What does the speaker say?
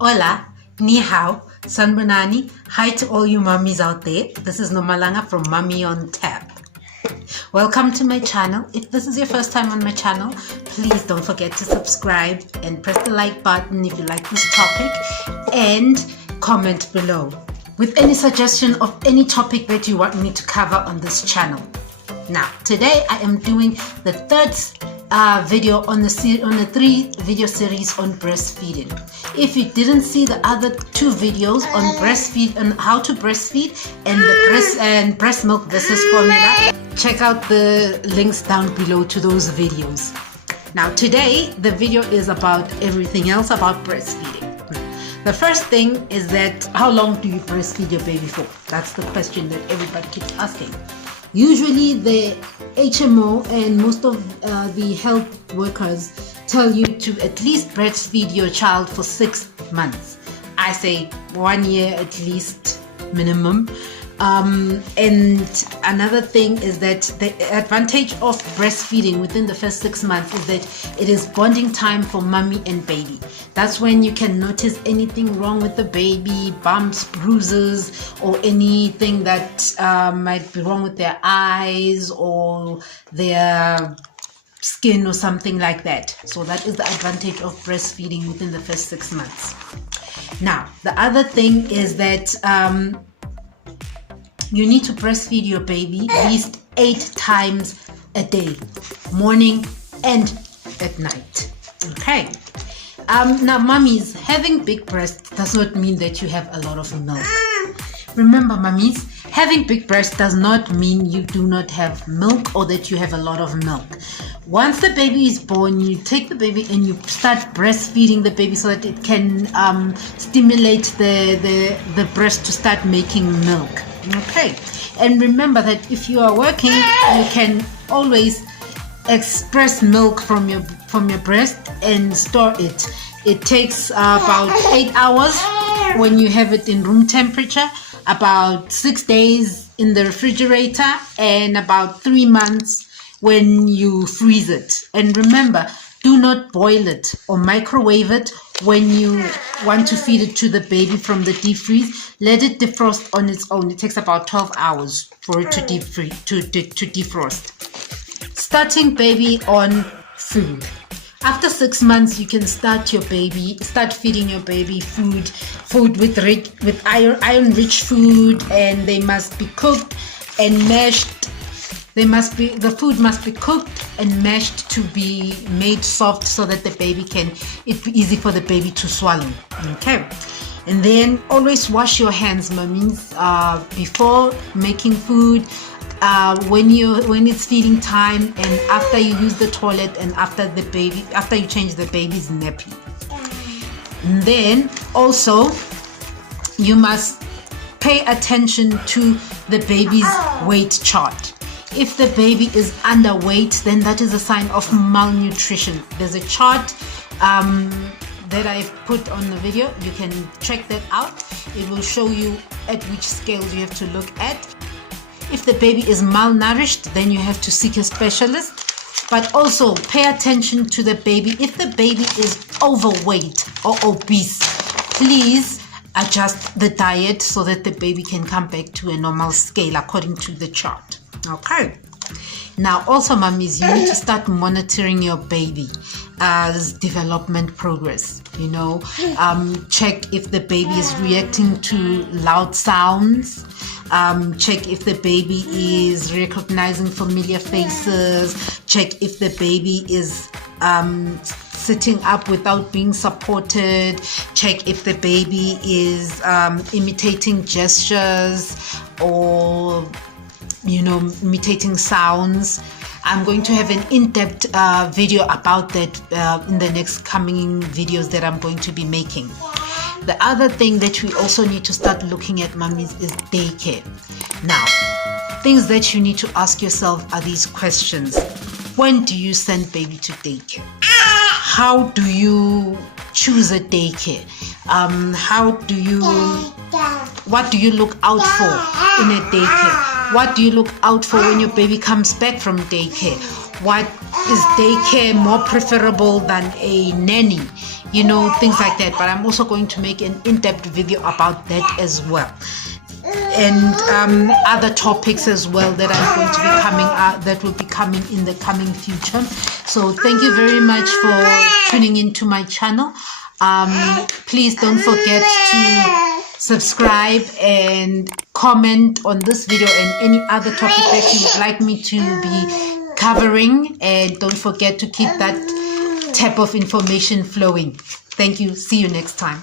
Hola, ni hao, sanbonani. Hi to all you mummies out there. This is Nomalanga from Mummy on Tap. Welcome to my channel. If this is your first time on my channel, please don't forget to subscribe and press the like button if you like this topic and comment below with any suggestion of any topic that you want me to cover on this channel. Now, today I am doing the third video on the 3-video series on breastfeeding. If you didn't see the other 2 videos on breastfeed and how to breastfeed and breast milk versus formula, check out the links down below to those videos. Now today the video is about everything else about breastfeeding. The first thing is that how long do you breastfeed your baby for? That's the question that everybody keeps asking. Usually the HMO and most of the health workers tell you to at least breastfeed your child for 6 months. I say 1 year at least minimum. And another thing is that the advantage of breastfeeding within the first 6 months is that it is bonding time for mommy and baby. That's when you can notice anything wrong with the baby, bumps, bruises, or anything that might be wrong with their eyes or their skin or something like that. So that is the advantage of breastfeeding within the first 6 months. Now, the other thing is that you need to breastfeed your baby at least 8 times a day, morning and at night. Okay. Now, mummies, having big breasts does not mean that you have a lot of milk. Remember, mummies, having big breasts does not mean you do not have milk or that you have a lot of milk. Once the baby is born, you take the baby and you start breastfeeding the baby so that it can stimulate the breast to start making milk. Okay, and remember that if you are working, you can always express milk from your breast and store it. It takes about 8 hours when you have it in room temperature, about 6 days in the refrigerator, and about 3 months when you freeze it. And remember, do not boil it or microwave it when you want to feed it to the baby from the deep freeze. Let it defrost on its own. It takes about 12 hours for it to defrost. Starting baby on food. After 6 months, you can start feeding your baby food with iron-rich food, and they must be cooked and mashed. The food must be cooked and mashed to be made soft so that it'd be easy for the baby to swallow. Okay. And then always wash your hands, mummies, before making food, when it's feeding time, and after you use the toilet, and after you change the baby's nappy. And then also you must pay attention to the baby's weight chart. If the baby is underweight, then that is a sign of malnutrition. There's a chart that I've put on the video. You can check that out. It will show you at which scales you have to look at. If the baby is malnourished, then you have to seek a specialist. But also pay attention to the baby. If the baby is overweight or obese, please adjust the diet so that the baby can come back to a normal scale according to the chart. Okay. Now also, mummies, you need to start monitoring your baby's development progress. Check if the baby is reacting to loud sounds. Check if the baby is recognizing familiar faces. Check if the baby is sitting up without being supported. Check if the baby is imitating gestures or imitating sounds. I'm going to have an in-depth video about that in the next coming videos that I'm going to be making. The other thing that we also need to start looking at, mummies, is daycare. Now, things that you need to ask yourself are these questions. When do you send baby to daycare? How do you choose a daycare? What do you look out for in a daycare? What do you look out for when your baby comes back from daycare? What is daycare more preferable than a nanny? you know, things like that. But I'm also going to make an in-depth video about that as well, and other topics as well that I'm going to be coming that will be coming in the coming future. So thank you very much for tuning into my channel. Please don't forget to subscribe and comment on this video and any other topic that you would like me to be covering, and don't forget to keep that type of information flowing. Thank you. See you next time.